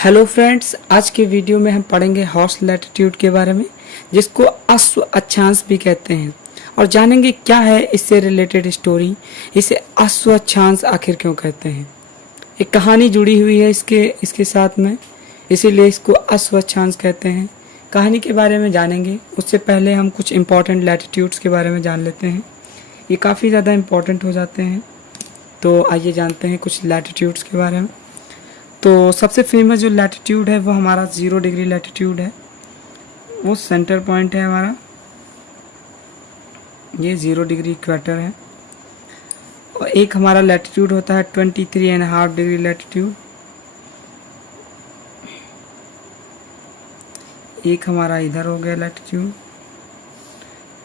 Hello friends, आज के video में हम पढ़ेंगे हॉर्स लैटिट्यूड के बारे में, जिसको अश्व अक्षांश भी कहते हैं, और जानेंगे क्या है इससे रिलेटेड स्टोरी। इसे अश्व अक्षांश आखिर क्यों कहते हैं, एक कहानी जुड़ी हुई है इसके साथ में, इसीलिए इसको अश्व अक्षांश कहते हैं। कहानी के बारे में जानेंगे, उससे पहले हम कुछ इम्पॉर्टेंट लैटिट्यूड्स के बारे में जान लेते हैं। ये काफ़ी ज़्यादा इम्पॉर्टेंट हो जाते हैं, तो आइए जानते हैं कुछ लैटिट्यूड्स के बारे में। तो सबसे फेमस जो लैटिट्यूड है वो हमारा 0 डिग्री लैटिट्यूड है, वो सेंटर पॉइंट है हमारा, ये 0 डिग्री इक्वेटर है। और एक हमारा लैटिट्यूड होता है 23.5 डिग्री लैटिट्यूड, एक हमारा इधर हो गया लैटिट्यूड,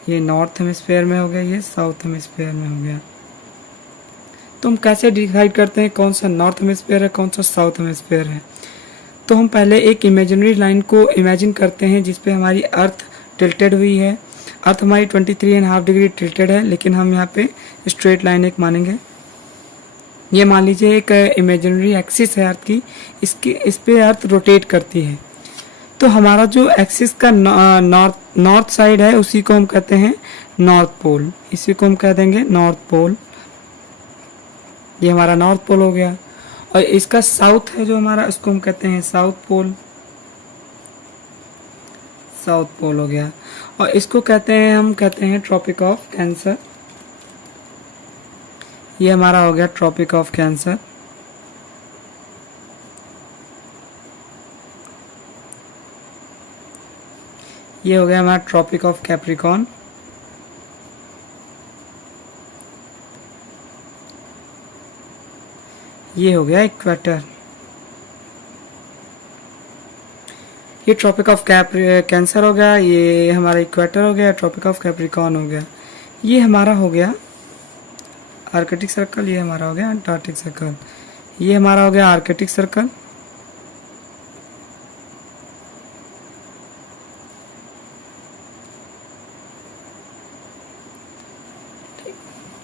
ये नॉर्थ हेमिस्फीयर में हो गया, ये साउथ हेमिस्फीयर में हो गया। तो हम कैसे डिसाइड करते हैं कौन सा नॉर्थ हेमिस्फीयर है, कौन सा साउथ हेमिस्फीयर है? तो हम पहले एक इमेजिनरी लाइन को इमेजिन करते हैं जिस पे हमारी अर्थ टिल्टेड हुई है। अर्थ हमारी 23.5 डिग्री टिल्टेड है, लेकिन हम यहाँ पे स्ट्रेट लाइन एक मानेंगे। ये मान लीजिए एक इमेजिनरी एक्सिस है अर्थ की, इस पे अर्थ रोटेट करती है। तो हमारा जो एक्सिस का नॉर्थ साइड है उसी को हम कहते हैं नॉर्थ पोल, इसी को हम कह देंगे नॉर्थ पोल। ये हमारा नॉर्थ पोल हो गया। और इसका साउथ है जो हमारा, उसको हम कहते हैं साउथ पोल, साउथ पोल हो गया। और इसको हम कहते हैं ट्रॉपिक ऑफ कैंसर, ये हमारा हो गया ट्रॉपिक ऑफ कैंसर। ये हो गया हमारा ट्रॉपिक ऑफ कैप्रिकॉर्न, ये हो गया इक्वेटर। ये ट्रॉपिक ऑफ कैंसर हो गया, ये हमारा इक्वेटर हो गया, ट्रॉपिक ऑफ कैप्रिकॉर्न हो गया। ये हमारा हो गया आर्कटिक सर्कल, ये हमारा हो गया अंटार्कटिक सर्कल, ये हमारा हो गया आर्कटिक सर्कल।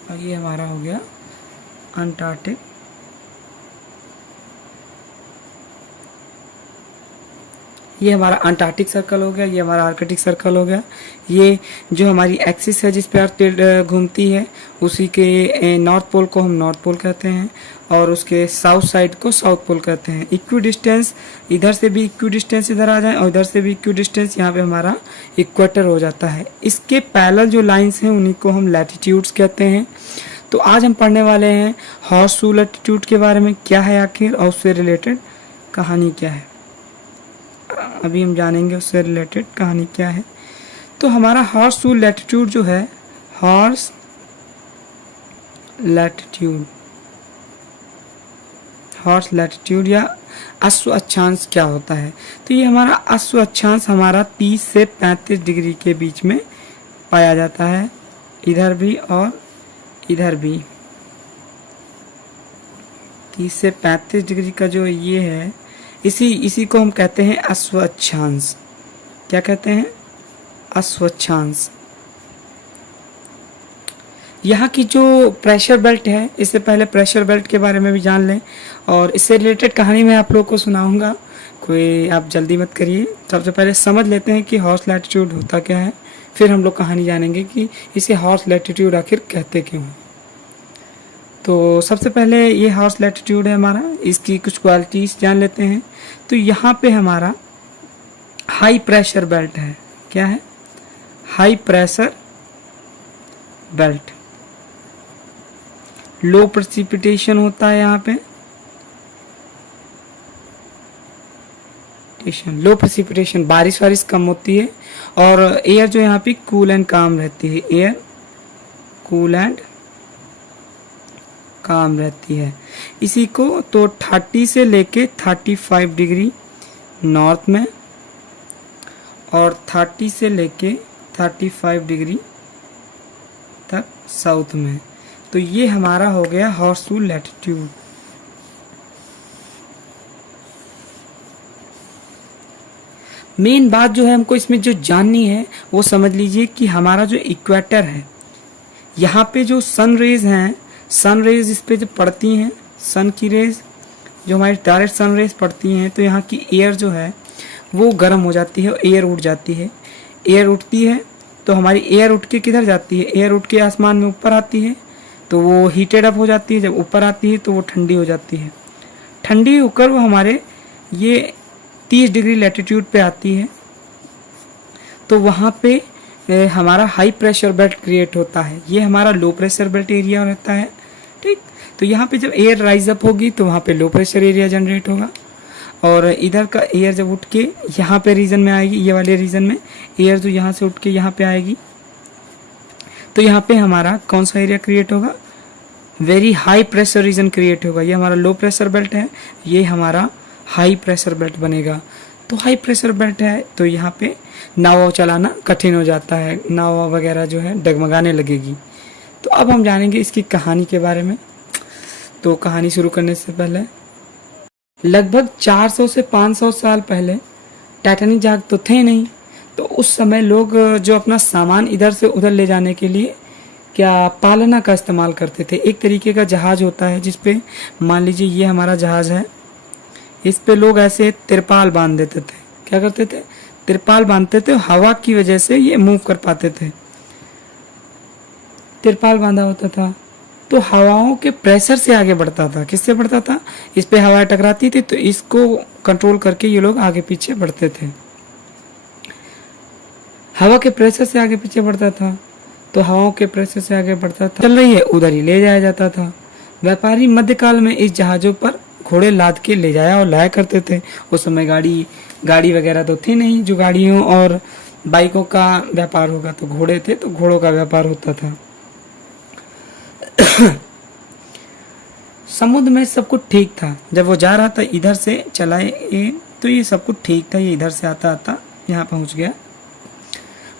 और ये हमारा हो गया अंटार्कटिक। ये हमारा अंटार्कटिक सर्कल हो गया, ये हमारा आर्कटिक सर्कल हो गया। ये जो हमारी एक्सिस है जिस पे अर्थ घूमती है, उसी के नॉर्थ पोल को हम नॉर्थ पोल कहते हैं, और उसके साउथ साइड को साउथ पोल कहते हैं। इक्वी डिस्टेंस, इधर से भी इक्वी डिस्टेंस इधर आ जाए और इधर से भी इक्वी डिस्टेंस, यहाँ पे हमारा इक्वेटर हो जाता है। इसके पैरेलल जो लाइन्स हैं उन्हीं को हम लैटिट्यूड्स कहते हैं। तो आज हम पढ़ने वाले हैं हॉर्स लैटिट्यूड के बारे में, क्या है आखिर और उससे रिलेटेड कहानी क्या है। अभी हम जानेंगे उससे रिलेटेड कहानी क्या है। तो हमारा हॉर्स लैटिट्यूड जो है, हॉर्स लैटिट्यूड या अश्व अक्षांश क्या होता है? तो ये हमारा अश्व अक्षांश हमारा 30 से 35 डिग्री के बीच में पाया जाता है, इधर भी और इधर भी। 30 से 35 डिग्री का जो ये है, इसी को हम कहते हैं अश्व अक्षांश। क्या कहते हैं? अश्व अक्षांश। यहाँ की जो प्रेशर बेल्ट है, इससे पहले प्रेशर बेल्ट के बारे में भी जान लें, और इससे रिलेटेड कहानी मैं आप लोगों को सुनाऊंगा, कोई आप जल्दी मत करिए। सबसे पहले समझ लेते हैं कि हॉर्स लैटिट्यूड होता क्या है, फिर हम लोग कहानी जानेंगे कि इसे हॉर्स लैटिट्यूड आखिर कहते क्यों हैं। तो सबसे पहले ये हॉर्स लैटिट्यूड है हमारा, इसकी कुछ क्वालिटीज जान लेते हैं। तो यहाँ पे हमारा हाई प्रेशर बेल्ट है। क्या है? High pressure belt. Low precipitation होता है यहाँ पे, लो प्रेसिपिटेशन, बारिश कम होती है, और एयर जो यहाँ पे कूल एंड काम रहती है, एयर कूल एंड काम रहती है। इसी को तो 30 से लेके 35 डिग्री नॉर्थ में और 30 से लेके 35 डिग्री तक साउथ में। तो ये हमारा हो गया हॉर्स लैटिट्यूड। मेन बात जो है हमको इसमें जो जाननी है वो समझ लीजिए कि हमारा जो इक्वेटर है, यहाँ पे जो सन रेज हैं, सन रेज इस पे जब पड़ती हैं, सन की रेज, जो हमारी डायरेक्ट सन रेज पड़ती हैं तो यहाँ की एयर जो है वो गर्म हो जाती है, एयर उठ जाती है। एयर उठती है तो हमारी एयर उठ के किधर जाती है, एयर उठ के आसमान में ऊपर आती है तो वो हीटेड अप हो जाती है। जब ऊपर आती है तो वो ठंडी हो जाती है। ठंडी होकर वो हमारे ये 30 डिग्री लैटिट्यूड पे आती है तो वहाँ पे हमारा हाई प्रेशर बेल्ट क्रिएट होता है। ये हमारा लो प्रेशर बेल्ट एरिया रहता है। ठीक, तो यहाँ पे जब एयर राइज अप होगी तो वहाँ पे लो प्रेशर एरिया जनरेट होगा और इधर का एयर जब उठ के यहाँ पे रीजन में आएगी, ये वाले रीजन में एयर जो यहाँ से उठ के यहाँ पे आएगी तो यहाँ पे हमारा कौन सा एरिया क्रिएट होगा, very high pressure region create होगा। ये हमारा लो प्रेशर बेल्ट है, ये हमारा हाई प्रेशर बेल्ट बनेगा। तो हाई प्रेशर बेल्ट है तो यहाँ पे नाव चलाना कठिन हो जाता है, नाव वगैरह जो है डगमगाने लगेगी। तो अब हम जानेंगे इसकी कहानी के बारे में। तो कहानी शुरू करने से पहले लगभग 400 से 500 साल पहले टाइटैनिक जहाज तो थे नहीं, तो उस समय लोग जो अपना सामान इधर से उधर ले जाने के लिए क्या पालना का इस्तेमाल करते थे। एक तरीके का जहाज होता है जिसपे मान लीजिए ये हमारा जहाज है, इस पे लोग ऐसे तिरपाल बांध देते थे। क्या करते थे, तिरपाल बांधते थे, हवा की वजह से ये मूव कर पाते थे। तिरपाल बांधा होता था तो हवाओं के प्रेशर से आगे बढ़ता था। किससे बढ़ता था, इस पे हवाएं टकराती थी तो इसको कंट्रोल करके ये लोग आगे पीछे बढ़ते थे। हवा के प्रेशर से आगे पीछे बढ़ता था तो हवाओं के प्रेशर से आगे बढ़ता था, चल रही है उधर ही ले जाया जाता था। व्यापारी मध्यकाल में इस जहाजों पर घोड़े लाद के ले जाया और लाया करते थे। उस समय गाड़ी वगैरह तो थी नहीं जो गाड़ियों और बाइकों का व्यापार होगा, तो घोड़े थे तो घोड़ों का व्यापार होता था। समुद्र में सब कुछ ठीक था। जब वो जा रहा था इधर से चलाए तो ये सब कुछ ठीक था, ये इधर से आता आता यहाँ पहुंच गया।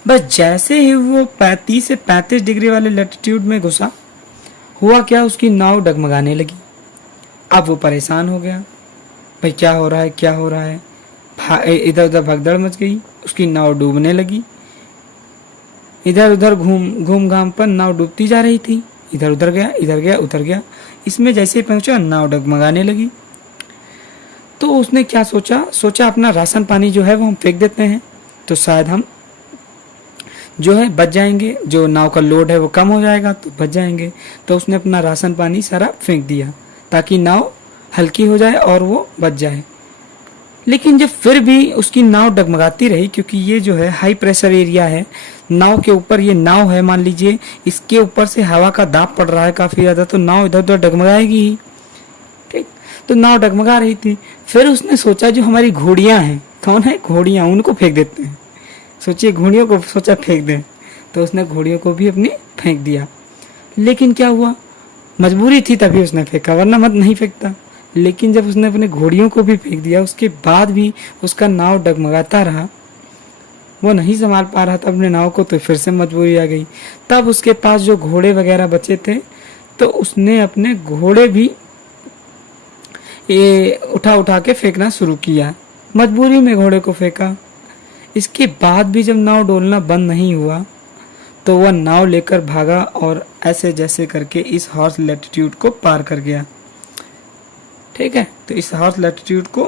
बस जैसे ही वो 35 से 35 डिग्री वाले लैटिट्यूड में घुसा, हुआ क्या, उसकी नाव डगमगाने लगी। अब वो परेशान हो गया, भाई क्या हो रहा है, क्या हो रहा है। इधर उधर भगदड़ मच गई, उसकी नाव डूबने लगी। इधर उधर घूम घाम पर नाव डूबती जा रही थी, इधर उधर गया, इधर गया, उधर गया। इसमें जैसे ही पहुंचा नाव डगमगाने लगी। तो उसने क्या सोचा अपना राशन पानी जो है वो हम फेंक देते हैं तो शायद हम जो है बच जाएंगे, जो नाव का लोड है वो कम हो जाएगा तो बच जाएंगे। तो उसने अपना राशन पानी सारा फेंक दिया ताकि नाव हल्की हो जाए और वो बच जाए। लेकिन जब फिर भी उसकी नाव डगमगाती रही, क्योंकि ये जो है हाई प्रेशर एरिया है, नाव के ऊपर ये नाव है, मान लीजिए इसके ऊपर से हवा का दाब पड़ रहा है काफी ज्यादा, तो नाव इधर उधर डगमगाएगी ही। ठीक, तो नाव डगमगा रही थी। फिर उसने सोचा जो हमारी घोड़ियां हैं, कौन है, घोड़ियां, उनको फेंक देते हैं। सोचिए घोड़ियों को सोचा फेंक दें, तो उसने घोड़ियों को भी अपनी फेंक दिया। लेकिन क्या हुआ, मजबूरी थी तभी उसने फेंका, वरना मत नहीं फेंकता। लेकिन जब उसने अपने घोड़ियों को भी फेंक दिया, उसके बाद भी उसका नाव डगमगाता रहा, वो नहीं संभाल पा रहा था अपने नाव को, तो फिर से मजबूरी आ गई। तब उसके पास जो घोड़े वगैरह बचे थे तो उसने अपने घोड़े भी ये उठा के फेंकना शुरू किया। मजबूरी में घोड़े को फेंका। इसके बाद भी जब नाव डोलना बंद नहीं हुआ तो वह नाव लेकर भागा और ऐसे जैसे करके इस हॉर्स लैटिट्यूड को पार कर गया। ठीक है, तो इस हॉर्स लैटिट्यूड को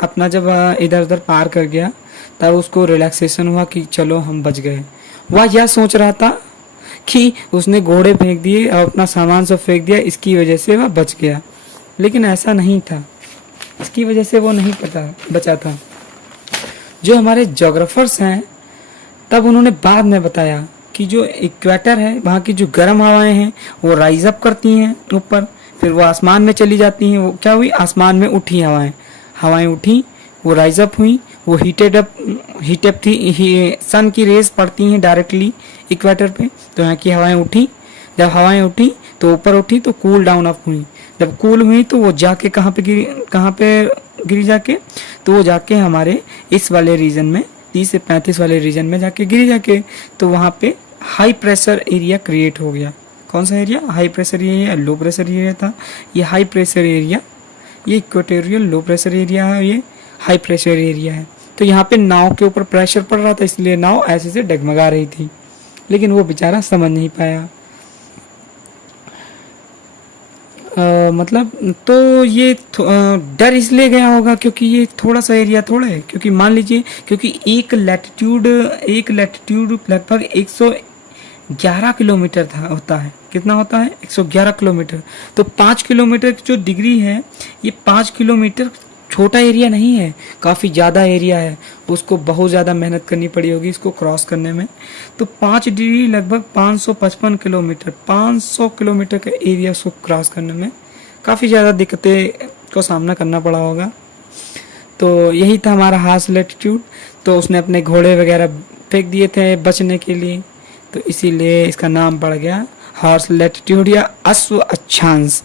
अपना जब इधर उधर पार कर गया तब उसको रिलैक्सेशन हुआ कि चलो हम बच गए। वह यह सोच रहा था कि उसने घोड़े फेंक दिए और अपना सामान सब फेंक दिया, इसकी वजह से वह बच गया। लेकिन ऐसा नहीं था, इसकी वजह से वो नहीं बचा था। जो हमारे जोग्राफर्स हैं तब उन्होंने बाद में बताया कि जो इक्वेटर है वहाँ की जो गर्म हवाएं हैं वो राइज अप करती हैं ऊपर, फिर वो आसमान में चली जाती हैं। वो क्या हुई, आसमान में उठी हवाएं उठी, वो राइज अप हुई, वो हीट अप थी, सन की रेज पड़ती हैं डायरेक्टली इक्वेटर पे, तो यहाँ की हवाएं उठी। जब हवाएं उठी तो ऊपर उठी तो कूल डाउन अप हुई। जब कूल हुई तो वो जाके कहाँ पे गिरी जाके, तो वो जाके हमारे इस वाले रीजन में 30 से 35 वाले रीजन में जाके गिरी जाके, तो वहाँ पे हाई प्रेशर एरिया क्रिएट हो गया। कौन सा area, high pressure area, low pressure area था। ये हाई प्रेशर एरिया, ये इक्वेटोरियल लो प्रेशर एरिया है, ये हाई प्रेशर एरिया है। तो यहाँ पे नाव के ऊपर प्रेशर पड़ रहा था, इसलिए नाव ऐसे से डगमगा रही थी। लेकिन वो बेचारा समझ नहीं पाया। मतलब तो ये डर इसलिए गया होगा क्योंकि ये थोड़ा सा एरिया थोड़ा है, क्योंकि मान लीजिए क्योंकि एक लैटिट्यूड लगभग 111 किलोमीटर था होता है, कितना होता है 111 किलोमीटर। तो 5 किलोमीटर की जो डिग्री है, ये 5 किलोमीटर छोटा एरिया नहीं है, काफ़ी ज़्यादा एरिया है, उसको बहुत ज़्यादा मेहनत करनी पड़ी होगी इसको क्रॉस करने में। तो 5 डिग्री लगभग 555 किलोमीटर, 500 किलोमीटर का एरिया उसको क्रॉस करने में काफ़ी ज़्यादा दिक्कतें को सामना करना पड़ा होगा। तो यही था हमारा हार्श लैटिट्यूड। तो उसने अपने घोड़े वगैरह फेंक दिए थे बचने के लिए, तो इसीलिए इसका नाम पड़ गया हार्श लैटिट्यूड या अश्व अक्षांश।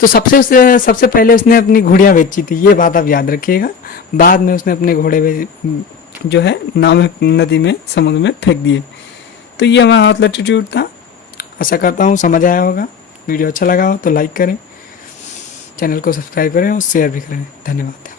तो सबसे पहले उसने अपनी घोड़ियाँ बेची थी, ये बात आप याद रखिएगा। बाद में उसने अपने घोड़े जो है नाव नदी में समुद्र में फेंक दिए। तो ये हमारा हार्श लैटिट्यूड था। आशा करता हूँ समझ आया होगा। वीडियो अच्छा लगा हो तो लाइक करें, चैनल को सब्सक्राइब करें और शेयर भी करें। धन्यवाद।